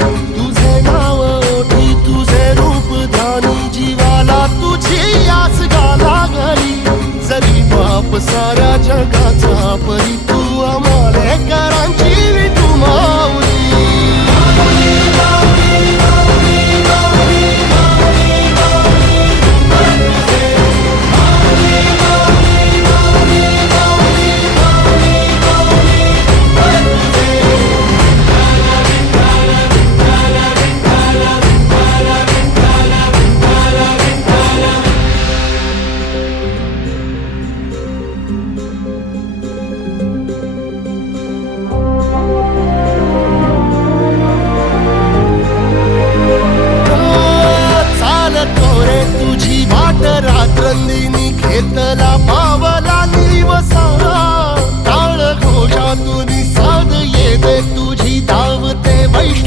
Thank you. virtude